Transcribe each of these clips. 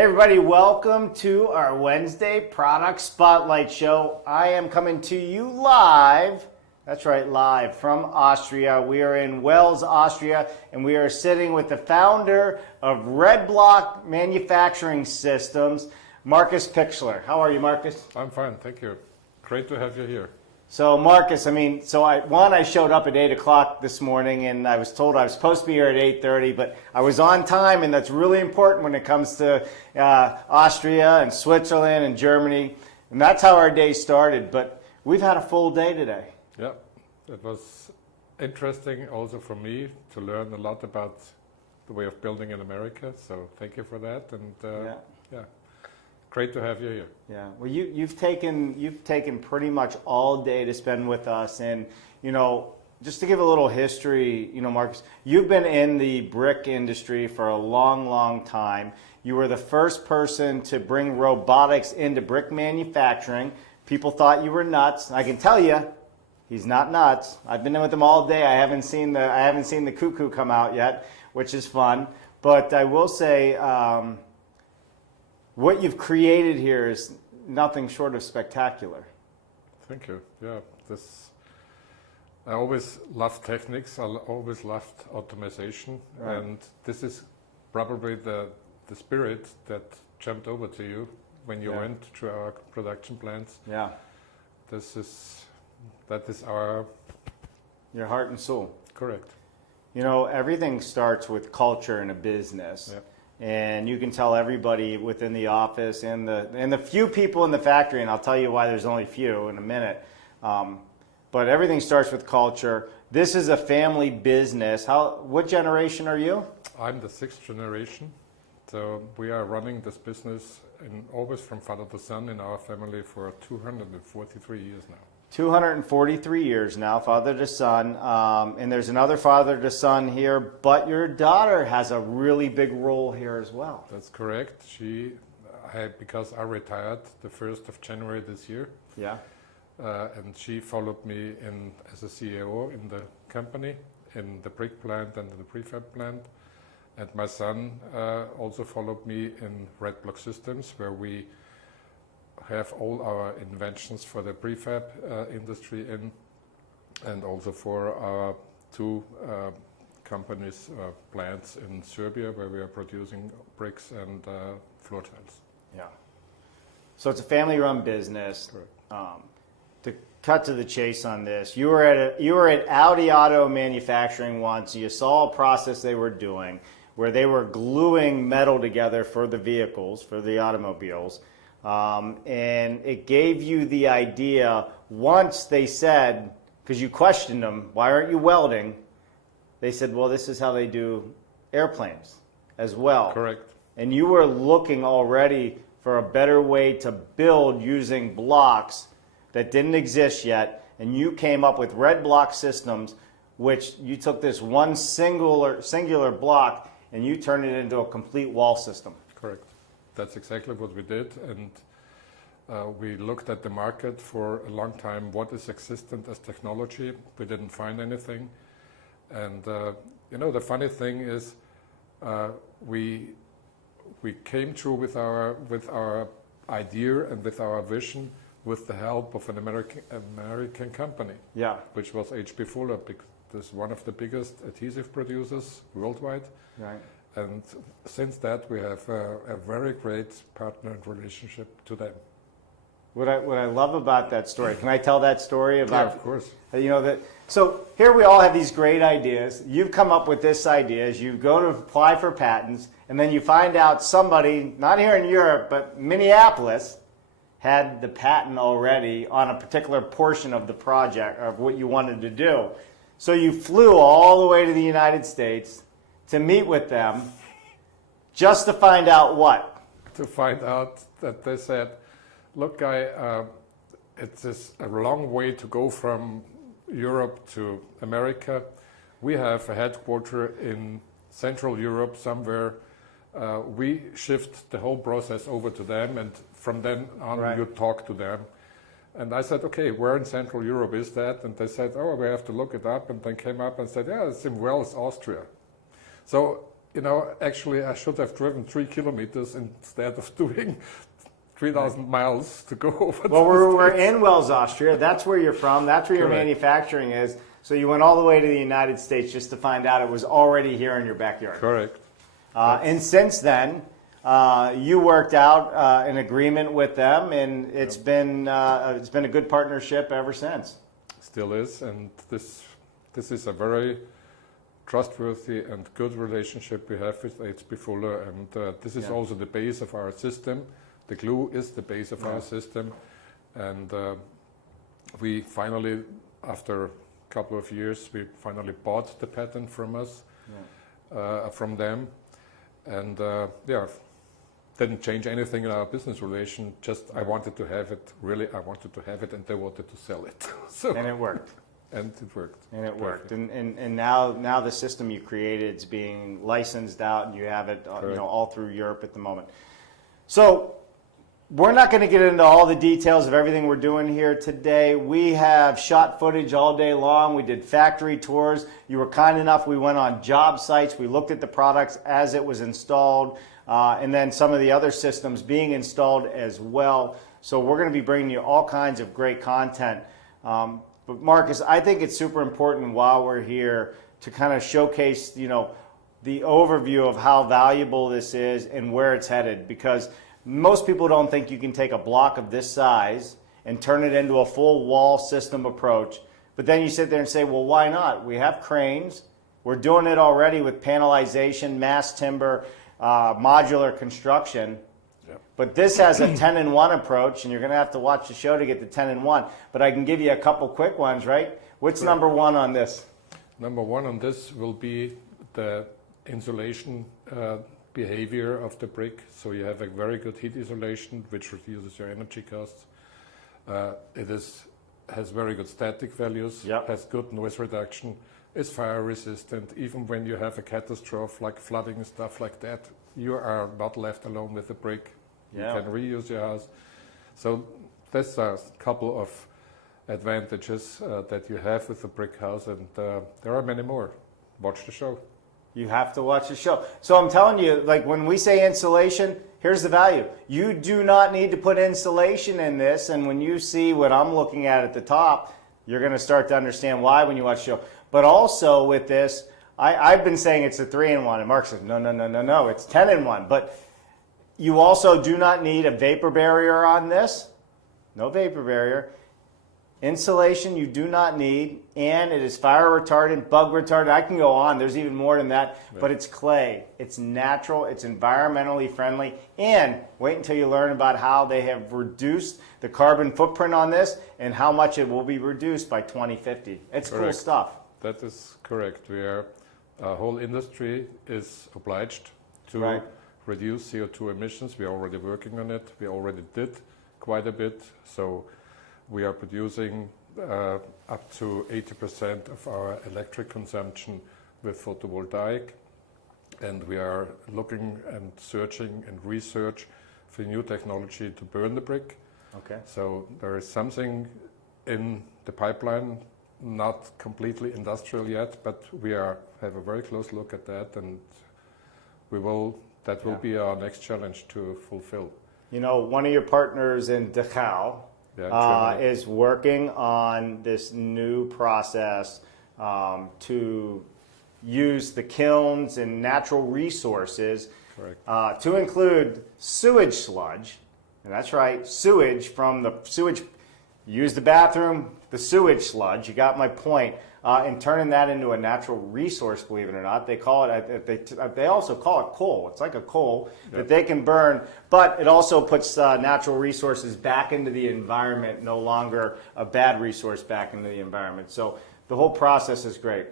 Hey everybody, welcome to our Wednesday Product Spotlight Show. I am coming to you live, that's right, live from Austria. We are in Wels, Austria, and we are sitting with the founder of Red Block Manufacturing Systems, Marcus Pixler. How are you, Marcus? I'm fine, thank you. Great to have you here. So Marcus, I showed up at 8 o'clock this morning and I was told I was supposed to be here at 8:30, but I was on time, and that's really important when it comes to Austria and Switzerland and Germany. And that's how our day started, but we've had a full day today. Yeah, it was interesting also for me to learn a lot about the way of building in America, so thank you for that. And yeah. Great to have you here. Yeah. Well, you've taken pretty much all day to spend with us, and just to give a little history, Marcus, you've been in the brick industry for a long, long time. You were the first person to bring robotics into brick manufacturing. People thought you were nuts. I can tell you, he's not nuts. I've been in with him all day. I haven't seen the cuckoo come out yet, which is fun. But I will say, what you've created here is nothing short of spectacular. Thank you. Yeah, I always loved techniques. I always loved automation, right. And this is probably the spirit that jumped over to you when you went to our production plants. Yeah, that is your heart and soul. Correct. Everything starts with culture in a business. Yeah. And you can tell everybody within the office and the few people in the factory, and I'll tell you why there's only few in a minute. But everything starts with culture. This is a family business. What generation are you? I'm the 6th generation. So we are running this business always from father to son in our family for 243 years now. 243 years now, father to son, and there's another father to son here, but your daughter has a really big role here as well. That's correct. Because I retired the 1st of January this year. Yeah. And she followed me as a CEO in the company, in the brick plant and in the prefab plant. And my son also followed me in Red Block Systems, where we have all our inventions for the prefab industry and also for our 2 companies, plants in Serbia, where we are producing bricks and floor tiles. Yeah. So it's a family-run business. Correct. To cut to the chase on this, you were at Audi Auto Manufacturing once. You saw a process they were doing where they were gluing metal together for the vehicles, for the automobiles. And it gave you the idea once they said, because you questioned them, why aren't you welding? They said, well, this is how they do airplanes as well. Correct. And you were looking already for a better way to build using blocks that didn't exist yet. And you came up with Red Block Systems, which you took this one singular block and you turned it into a complete wall system. Correct. That's exactly what we did, and we looked at the market for a long time. What is existent as technology? We didn't find anything, and the funny thing is, we came through with our idea and with our vision with the help of an American company, which was H.B. Fuller, because this is one of the biggest adhesive producers worldwide. Right. And since that, we have a very great partner and relationship to them. What I love about that story, can I tell that story about? Yeah, of course. So here we all have these great ideas. You've come up with this idea. You go to apply for patents, and then you find out somebody, not here in Europe, but Minneapolis, had the patent already on a particular portion of the project, of what you wanted to do. So you flew all the way to the United States to meet with them, just to find out what? To find out that they said, look, guy, it's a long way to go from Europe to America. We have a headquarter in Central Europe somewhere. We shift the whole process over to them, and from then on you talk to them. And I said, okay, where in Central Europe is that? And they said, oh, we have to look it up, and then came up and said, yeah, it's in Wels, Austria. So you know, actually I should have driven 3 kilometers instead of doing 3,000 miles to go over. Well, we're in Wels, Austria. That's where you're from. That's where your Correct. manufacturing is. So you went all the way to the United States just to find out it was already here in your backyard. Correct. And since then, you worked out an agreement with them, and it's been a good partnership ever since. Still is, and this is a very trustworthy and good relationship we have with HB Fuller, and this is also the base of our system. The glue is the base of our system, and we finally, after a couple of years, we finally bought the patent from us, from them, and didn't change anything in our business relation. Just I wanted to have it. Really, I wanted to have it, and they wanted to sell it. So And it worked. and it worked. And it worked. And now the system you created is being licensed out, and you have it all through Europe at the moment. So we're not going to get into all the details of everything we're doing here today. We have shot footage all day long. We did factory tours. You were kind enough. We went on job sites. We looked at the products as it was installed, and then some of the other systems being installed as well. So we're going to be bringing you all kinds of great content. But Marcus, I think it's super important while we're here to kind of showcase, the overview of how valuable this is and where it's headed, because most people don't think you can take a block of this size and turn it into a full wall system approach. But then you sit there and say, well, why not? We have cranes. We're doing it already with panelization, mass timber, modular construction. Yep. But this has a 10-in-1 approach, and you're going to have to watch the show to get the 10-in-1. But I can give you a couple quick ones, right? What's number one on this? Number one on this will be the insulation behavior of the brick. So you have a very good heat isolation, which reduces your energy costs. It has very good static values, has good noise reduction, is fire resistant. Even when you have a catastrophe like flooding and stuff like that, you are not left alone with the brick. You can reuse your house. So there's a couple of advantages that you have with the brick house, and there are many more. Watch the show. You have to watch the show. So I'm telling you, like when we say insulation, here's the value. You do not need to put insulation in this, and when you see what I'm looking at the top, you're going to start to understand why when you watch the show. But also with this, I've been saying it's a 3-in-1, and Mark says, no, it's 10-in-1. But you also do not need a vapor barrier on this. No vapor barrier. Insulation you do not need, and it is fire retardant, bug retardant. I can go on. There's even more than that, but it's clay. It's natural. It's environmentally friendly. And wait until you learn about how they have reduced the carbon footprint on this and how much it will be reduced by 2050. It's Correct. Cool stuff. That is correct. Our whole industry is obliged to reduce CO2 emissions. We are already working on it. We already did quite a bit. So we are producing up to 80% of our electric consumption with photovoltaic, and we are looking and searching and research for new technology to burn the brick. Okay. So there is something in the pipeline, not completely industrial yet, but we have a very close look at that, and that will be our next challenge to fulfill. One of your partners in Dachau is working on this new process to use the kilns and natural resources to include sewage sludge. And that's right, sewage from the sewage. Use the bathroom, the sewage sludge. You got my point. And turning that into a natural resource, believe it or not, they call it. They also call it coal. It's like a coal that they can burn, but it also puts natural resources back into the environment. No longer a bad resource back into the environment. So the whole process is great.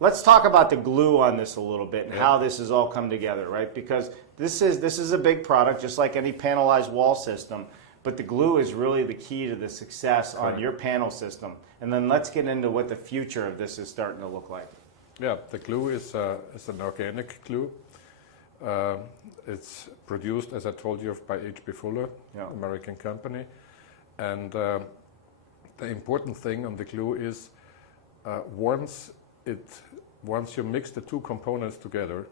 Let's talk about the glue on this a little bit and how this has all come together, right? Because this is a big product, just like any panelized wall system. But the glue is really the key to the success on your panel system. And then let's get into what the future of this is starting to look like. Yeah, the glue is an organic glue. It's produced, as I told you, by HB Fuller, American company. And the important thing on the glue is once you mix the two components together,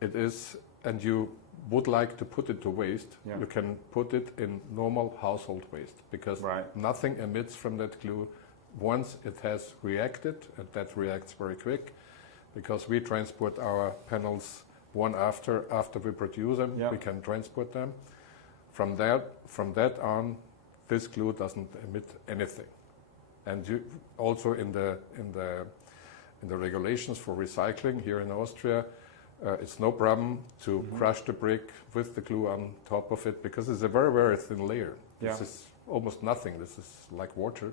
it is, and you would like to put it to waste, Yeah. you can put it in normal household waste because Right. nothing emits from that glue once it has reacted, and that reacts very quick because we transport our panels one after we produce them. Yeah. We can transport them. From that on, this glue doesn't emit anything. And you also in the regulations for recycling here in Austria, it's no problem to crush the brick with the glue on top of it because it's a very, very thin layer. Yeah. This is almost nothing. This is like water.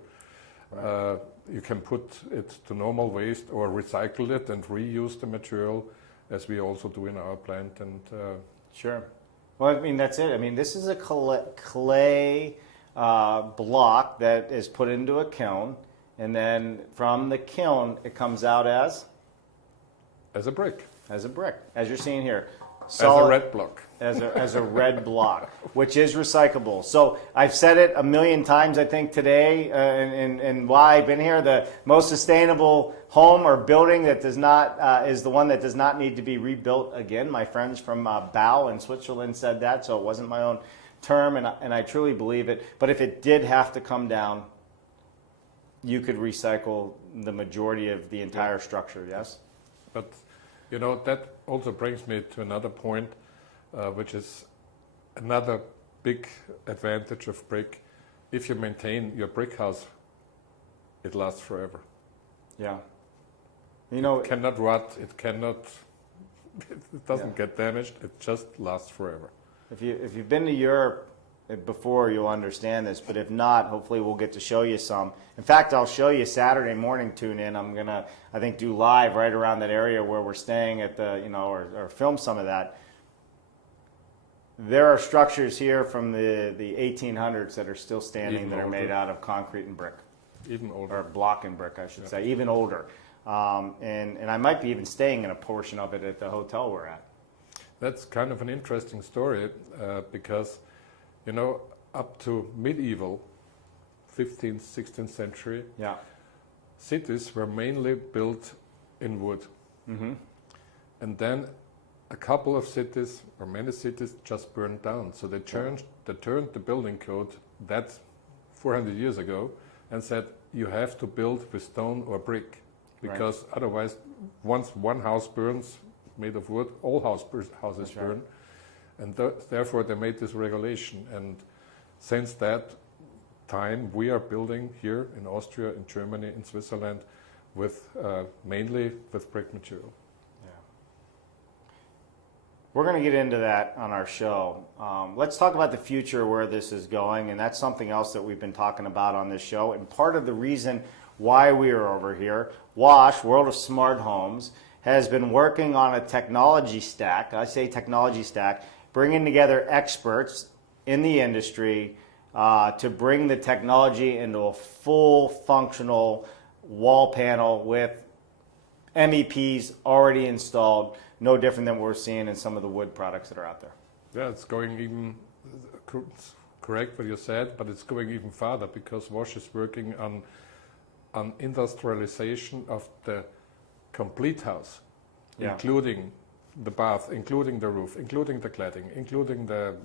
Right. You can put it to normal waste or recycle it and reuse the material, as we also do in our plant. And Sure. Well, I mean, that's it. I mean, this is a clay block that is put into a kiln, and then from the kiln, it comes out as as a brick, a brick, as you're seeing here. as a red block. As a red block, which is recyclable. So I've said it a million times, I think, today, and why I've been here. The most sustainable home or building that does not is the one that does not need to be rebuilt again. My friends from Bau in Switzerland said that, so it wasn't my own term, and I truly believe it. But if it did have to come down, you could recycle the majority of the entire structure. Yes. But you know, that also brings me to another point, which is another big advantage of brick. If you maintain your brick house, it lasts forever. Yeah. You know, It cannot rot, it doesn't get damaged, it just lasts forever. if you've been to Europe before, you'll understand this. But if not, hopefully we'll get to show you some. In fact, I'll show you Saturday morning. Tune in. I'm gonna, I think, do live right around that area where we're staying at the, or film some of that. There are structures here from the 1800s that are still standing, Even that are made older. out of concrete and brick, Even older. or block and brick, I should say, even older. And I might be even staying in a portion of it at the hotel we're at. That's kind of an interesting story because, you know, up to medieval, 15th, 16th century, Yeah. cities were mainly built in wood. Mm-hmm. And then a couple of cities, or many cities, just burned down. So they turned the building code, that's 400 years ago, and said you have to build with stone or brick. Because otherwise, once one house burns, made of wood, all houses That's right. burn. And therefore they made this regulation. And since that time, we are building here in Austria, in Germany, in Switzerland, with mainly with brick material. Yeah. We're going to get into that on our show. Let's talk about the future, where this is going, and that's something else that we've been talking about on this show. And part of the reason why we are over here, WASH, World of Smart Homes, has been working on a technology stack. I say technology stack, bringing together experts in the industry to bring the technology into a full functional wall panel with MEPs already installed, no different than what we're seeing in some of the wood products that are out there. Yeah, it's going even, correct what you said, but it's going even farther because WASH is working on industrialization of the complete house, Yeah. including the bath, including the roof, including the cladding, including the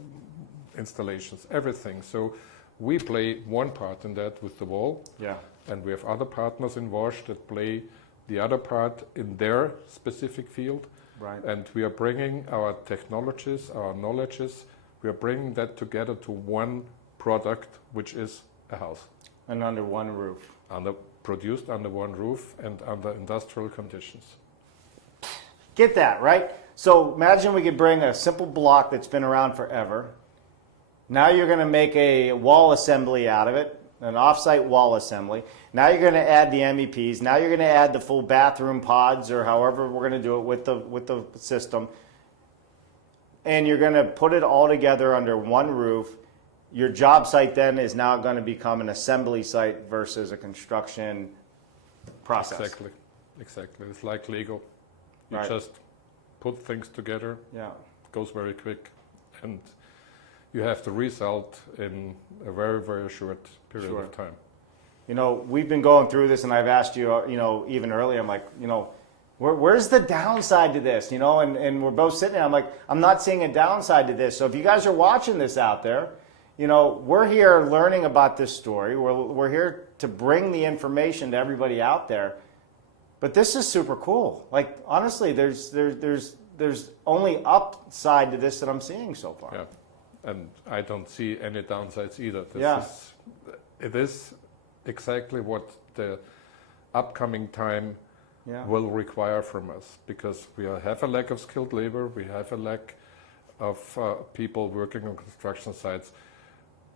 installations, everything. So we play one part in that with the wall, Yeah. and we have other partners in WASH that play the other part in their specific field. Right. And we are bringing our technologies, our knowledges, we are bringing that together to one product, which is a house. And under one roof. Produced under one roof and under industrial conditions. Get that, right? So imagine we could bring a simple block that's been around forever. Now you're going to make a wall assembly out of it, an off-site wall assembly. Now you're going to add the MEPs. Now you're going to add the full bathroom pods, or however we're going to do it with the system. And you're going to put it all together under one roof. Your job site then is now going to become an assembly site versus a construction process. Exactly. It's like Lego. You Right. just put things together, Yeah. it goes very quick, and you have the result in a very, very short period Sure. of time. You know, we've been going through this, and I've asked you, even earlier, I'm like, Where's the downside to this? And we're both sitting there. I'm like, I'm not seeing a downside to this. So if you guys are watching this out there, we're here learning about this story. We're here to bring the information to everybody out there. But this is super cool. Like, honestly, there's only upside to this that I'm seeing so far. Yeah, and I don't see any downsides either. It is exactly what the upcoming time will require from us, because we have a lack of skilled labor, we have a lack of people working on construction sites.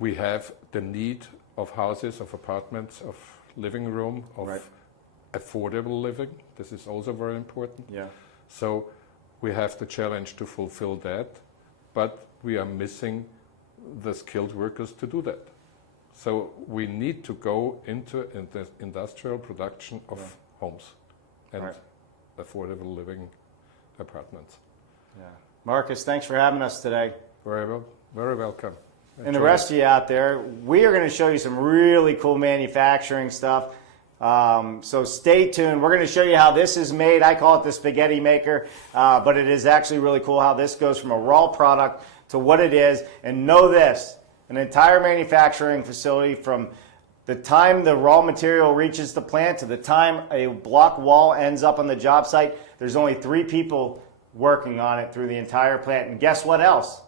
We have the need of houses, of apartments, of living room, of affordable living. This is also very important. Yeah. So we have the challenge to fulfill that, but we are missing the skilled workers to do that. So we need to go into the industrial production of homes and affordable living apartments. Yeah. Marcus, thanks for having us today. Very welcome. And the rest of you out there, we are going to show you some really cool manufacturing stuff. So stay tuned. We're going to show you how this is made. I call it the spaghetti maker, but it is actually really cool how this goes from a raw product to what it is. And know this, an entire manufacturing facility, from the time the raw material reaches the plant to the time a block wall ends up on the job site, there's only 3 people working on it through the entire plant. And guess what else?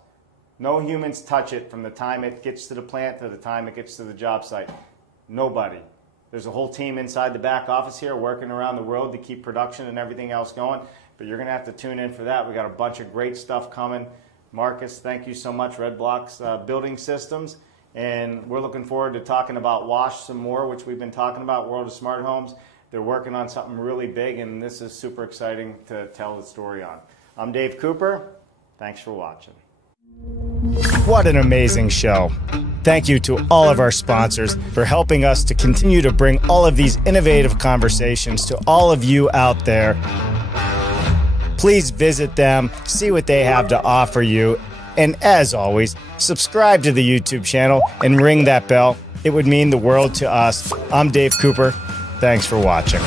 No humans touch it from the time it gets to the plant to the time it gets to the job site. Nobody. There's a whole team inside the back office here working around the world to keep production and everything else going. But you're going to have to tune in for that. We got a bunch of great stuff coming. Marcus, thank you so much. Red Blocks Building Systems. And we're looking forward to talking about Wash some more, which we've been talking about, World of Smart Homes. They're working on something really big, and this is super exciting to tell the story on. I'm Dave Cooper. Thanks for watching. What an amazing show. Thank you to all of our sponsors for helping us to continue to bring all of these innovative conversations to all of you out there. Please visit them, see what they have to offer you, and as always, subscribe to the YouTube channel and ring that bell. It would mean the world to us. I'm Dave Cooper. Thanks for watching.